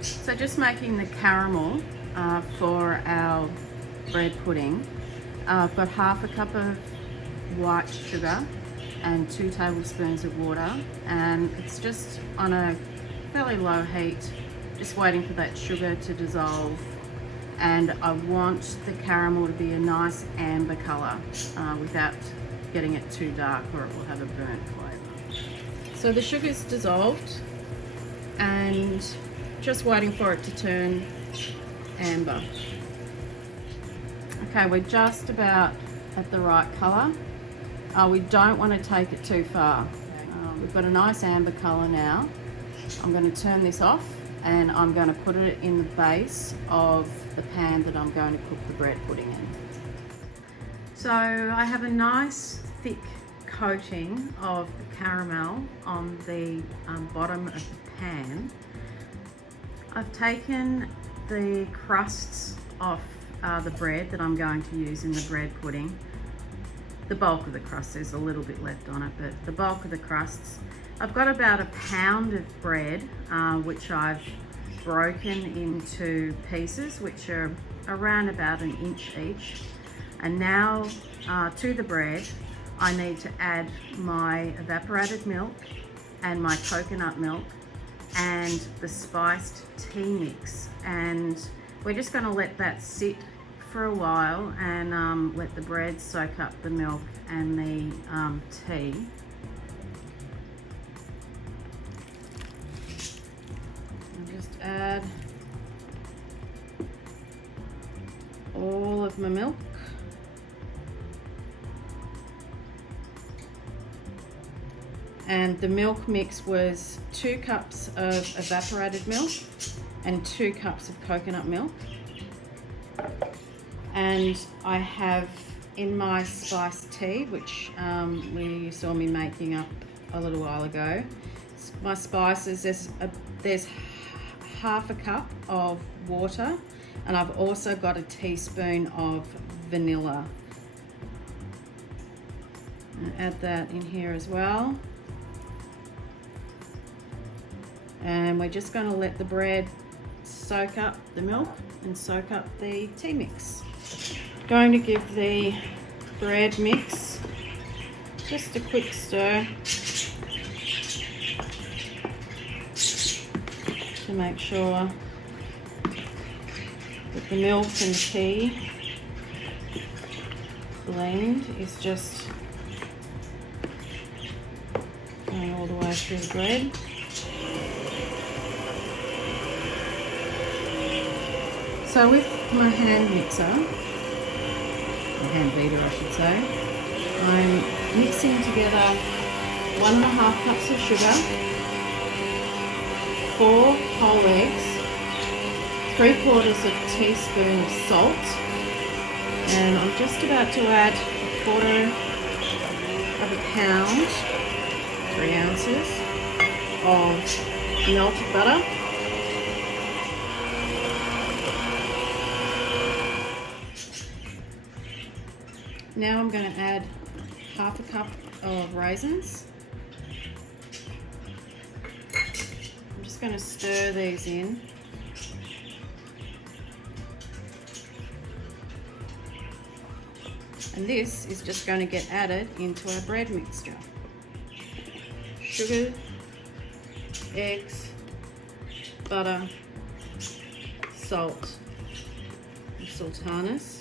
So just making the caramel for our bread pudding. I've got half a cup of white sugar and 2 tablespoons of water, and it's just on a fairly low heat, just waiting for that sugar to dissolve. And I want the caramel to be a nice amber colour without getting it too dark, or it will have a burnt flavour. So the sugar's dissolved and just waiting for it to turn amber. Okay, we're just about at the right colour. We don't want to take it too far. We've got a nice amber colour now. I'm going to turn this off and I'm going to put it in the base of the pan that I'm going to cook the bread pudding in. So I have a nice thick coating of the caramel on the bottom of the pan. I've taken the crusts off the bread that I'm going to use in the bread pudding. The bulk of the crust, there's a little bit left on it, but the bulk of the crusts. I've got about 1 pound of bread, which I've broken into pieces, which are around about 1 inch each. And now to the bread, I need to add my evaporated milk and my coconut milk and the spiced tea mix. And we're just going to let that sit for a while and let the bread soak up the milk and the tea. I'll just add all of my milk. And the milk mix was 2 cups of evaporated milk and 2 cups of coconut milk. And I have in my spiced tea, which you saw me making up a little while ago, my spices, there's half a cup of water, and I've also got a teaspoon of vanilla. I'll add that in here as well. And we're just going to let the bread soak up the milk and soak up the tea mix. Going to give the bread mix just a quick stir to make sure that the milk and tea blend is just going all the way through the bread. So with my hand mixer, or hand beater I should say, I'm mixing together 1.5 cups of sugar, 4 whole eggs, 3/4 teaspoon of salt, and I'm just about to add 1/4 pound, 3 ounces of melted butter. Now I'm going to add 1/2 cup of raisins. I'm just going to stir these in. And this is just going to get added into our bread mixture. Sugar, eggs, butter, salt, and sultanas.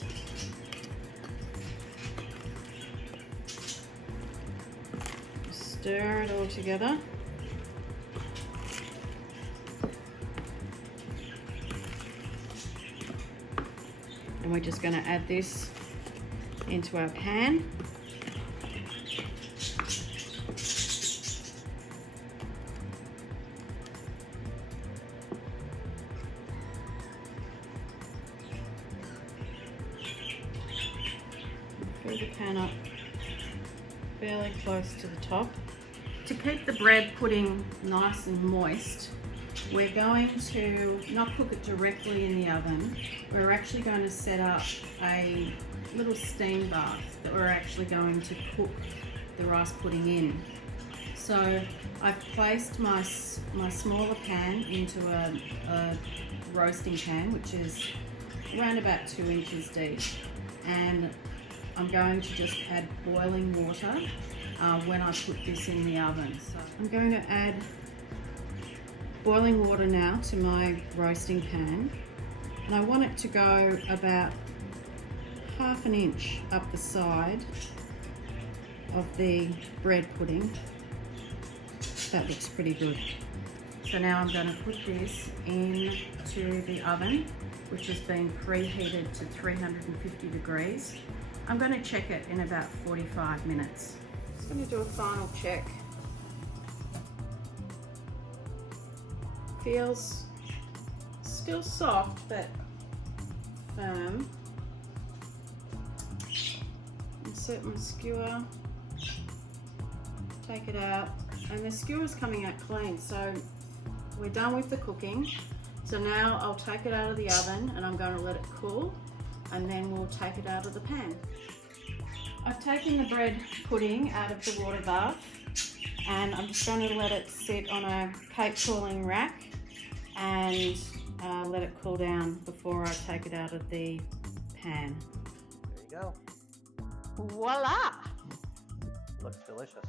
Stir it all together. And we're just going to add this into our pan. Fill the pan up fairly close to the top. To keep the bread pudding nice and moist, we're going to not cook it directly in the oven. We're actually going to set up a little steam bath that we're actually going to cook the rice pudding in. So I've placed my smaller pan into a roasting pan, which is around about 2 inches deep, and I'm going to just add boiling water when I put this in the oven. So I'm going to add boiling water now to my roasting pan, and I want it to go about 1/2 inch up the side of the bread pudding. That looks pretty good. So now I'm going to put this into the oven, which has been preheated to 350 degrees. I'm going to check it in about 45 minutes. Just going to do a final check. Feels still soft but firm. Insert my skewer, take it out, and the skewer's coming out clean, so we're done with the cooking. So now I'll take it out of the oven and I'm going to let it cool, and then we'll take it out of the pan. I've taken the bread pudding out of the water bath, and I'm just going to let it sit on a cake cooling rack and let it cool down before I take it out of the pan. There you go. Voila! Looks delicious.